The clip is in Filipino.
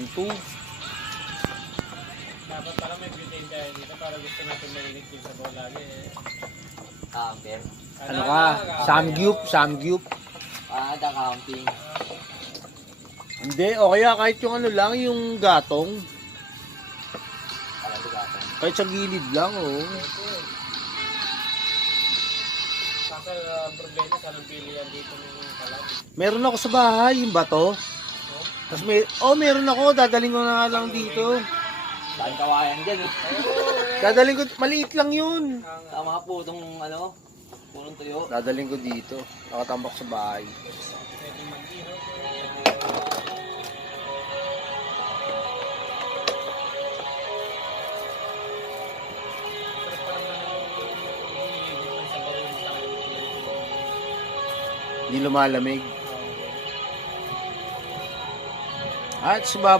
2. Dapat pala may butane tayo dito para gusto natin marinig yung sabaw lagi eh. Camper. Ano ka? Samgyup. The camping. Hindi, o kaya kahit yung ano lang, yung gatong. Parang lugapan. Kahit sa gilid lang, oh. Kaso problema sa nang pilihan dito ng kalam. Meron ako sa bahay, yung bato. Tapos meron ako, dadaling ko na nga lang dito. Saan kawayan dyan eh. Dadaling ko, maliit lang yun. Sa mga putong punong tuyo. Dadaling ko dito, nakatambak sa bahay. Pwede mag-ihaw. Hindi lumalamig. At sa